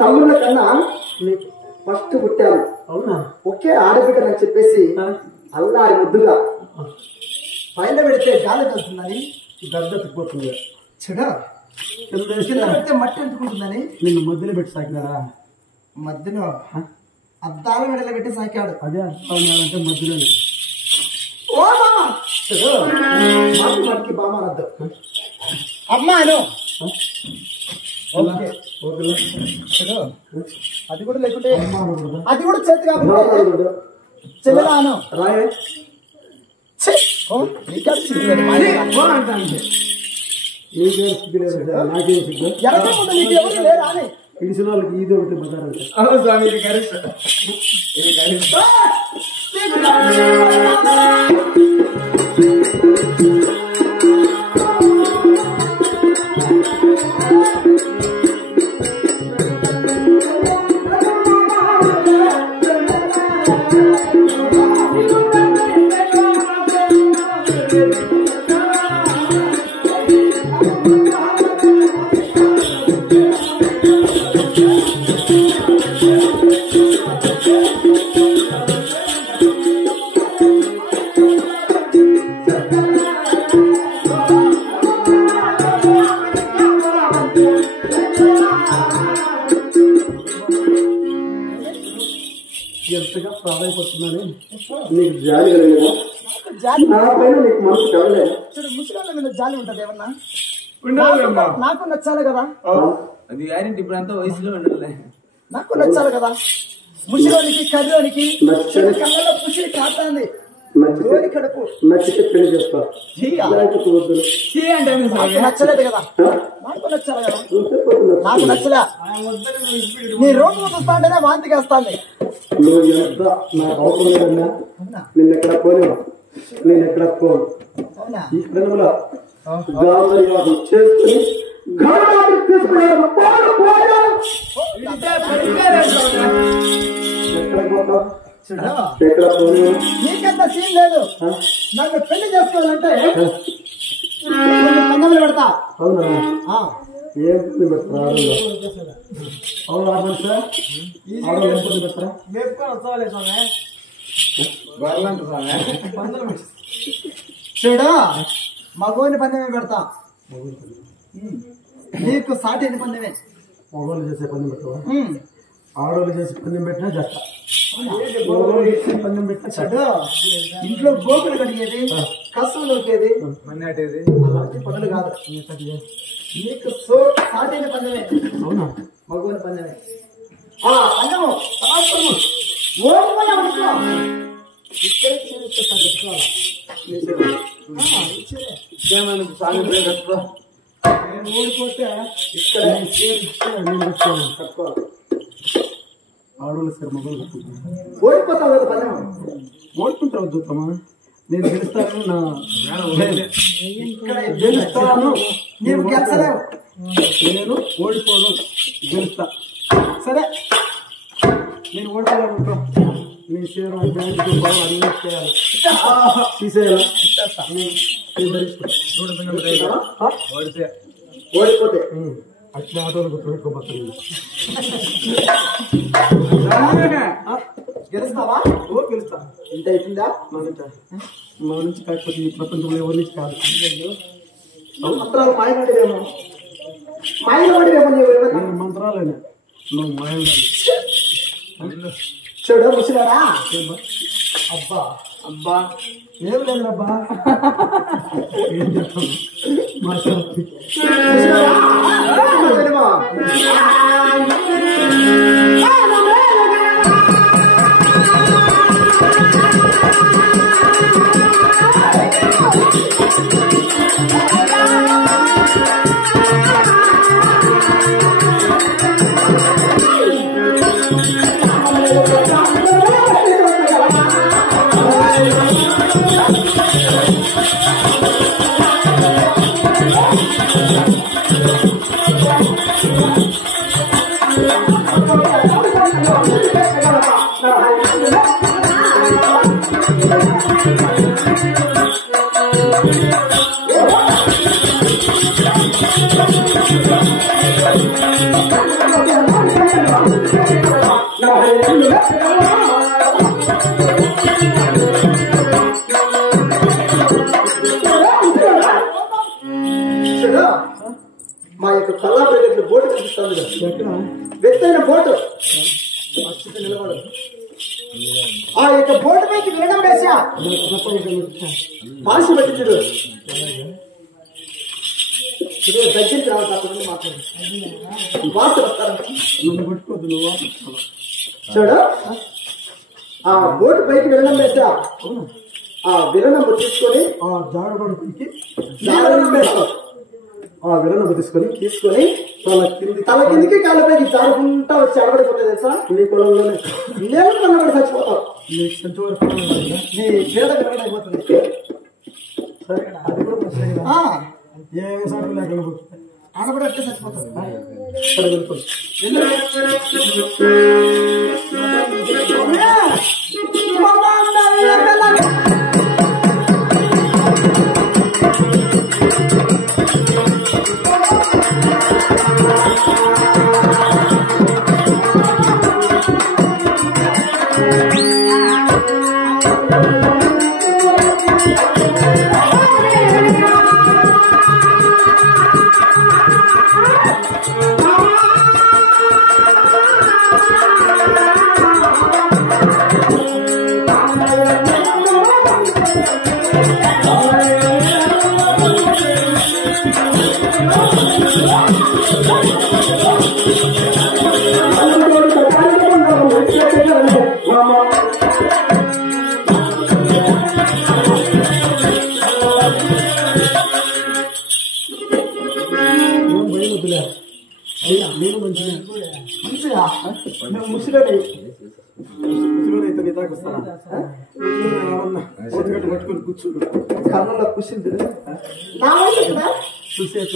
తమ్ముళ్ళ కన్నా ఫస్ట్ పుట్టాను. అవునా? ఒకే ఆడబిడ్డ అని చెప్పేసి అల్లారి ముద్దుగా పైన పెడితే గాలి వెళ్తుందని దద్దతిపోతుంది. చెడా పెడితే మట్టి అంటుకుంటుందని నిన్ను మధ్యలో పెట్టి సాకినారా? మధ్యలో అద్దాల మెడలో పెట్టి సాకాడు. అదే అంటే మధ్యలో మట్టికి బామానద్దు అమ్మాను. అది కూడా లేకుంటే అది కూడా చేతి కాకుండా చెల్లెలాను రాయే ఇడిసిన వాళ్ళకి ఇది ఒకటి బజార్ ఎంతగా ప్రాధాన్యపడుతున్నాను. నీకు జాలి కలిగేదా? ముసలాళ్ళ మీద జాలి ఉంటది ఏమన్నా? నాకు నచ్చాలి కదా. అది గ్యారెంటీ ఇప్పుడు అంతా వయసులో ఉండాలి. నాకు నచ్చాలి కదా. ముసలోనికి కర్రోనికి కళ్ళలో పుసి కాతాంది. నచ్చితే పెళ్లి చేస్తా. నచ్చలేదు కదా. నాకు నచ్చాలి కదా. నాకు నచ్చలే. నీ రోడ్డు చూస్తా అంటేనే వాంతికి వస్తాంది. నువ్వు ఎంత నాకు అవసరం లేదన్నా. నిన్నెక్కడ పోలేవు. నేనెక్కడ పోను. ఈ క్షణంలో చేసుకుని నీకంత సీన్ లేదు. నన్ను పెళ్లి చేసుకోవాలంటే పందెంలు పెడతా. అవునా? ఏం పెడతారా? అవునా పెడతారా? చూడు, మగోని పందెమే పెడతా. నీకు సాటి ఎన్ని పందెమే. మగోళ్ళు చేసే పందెం పెట్టవా? ఆడోళ్ళు చేసే పందెం పెట్టినా చేస్తా. పందెం పెట్టినా చెడు. ఇంట్లో గోకులు కడిగేది, కష్టం నొక్కేది, మన్నాటేది అలాంటి పనులు కాదు. నీకు సాటి పందెమే. అవునా? మగోని పందెమే. పందెము ఓడిపోతే ఇక్కడ ఆడోళ్ళు సార్ మొబైల్ ఓడిపోతావు కదా. పని ఓడుకుంటావు చూద్దామా? నేను గెలుస్తాను. గెలుస్తాను. నీవు గెలిచలేవు. నేను ఓడిపోను, గెలుస్తా. సరే, నేను ఓడిపోయాను. నీ షేర్ బ్యాంకు అన్ని చేయాలి. తీసేయాలి. ఓడిపోతే అట్లా ఆటోలు గుర్తుపెట్టుకోబోతుంది. గెలుస్తావా? ఓ గెలుస్తా. ఇంత అవుతుందా? మా నుంచి కాకపోతే ఈ ప్రపంచంలో ఎవరి నుంచి కాదు. మంత్రాలు మాయనాడివేమో మాయనవాడివేమో నీవు మంత్రాలేనా నువ్వు మాయం చూడు ముసిలారా అబ్బా అబ్బా ఏం లేదబ్బా ఏం చెప్తాను మా యొక్క కల్లా బ్రిగేడ్ బోటు కనిపిస్తుంది వెత్తైన బోటు నిలబడు ఆ యొక్క బోటు పైకి వేగం వేసా భాష పెట్టి చూడు దగ్గరికి రావాలి అక్కడ నుండి మాట్లాడు భాష వస్తారు నువ్వు పట్టుకోద్దు నువ్వు చూడు ఆ బోటు పైకి విరణం వేసా ఆ విరణం తీసుకొని ఆ జాడబడికి విరణం వేస్తావు ఆ విరణం తీసుకొని తల కిందికి కాళ్ళపైకి జారుకుంటా వచ్చి అడబడిపోతుంది తెలుసా నీ పొలంలోనే నేను కన్నబడి చచ్చిపోతావు నీకు సంచి వరకు నీ పేద విరగడైపోతుంది సరే అది కూడా ప్రశ్న కదా. ఏ సాటి లేకుండా పోతుంది ఆడబడి అట్టే చచ్చిపోతావు సరే వెళ్ళిపోయి ముసిలోని అయితే నీ దాకా వస్తానా పట్టుకొని కూర్చోడు కళ్ళలో కుసింది నా వయసు కదా చూసి ఎట్లా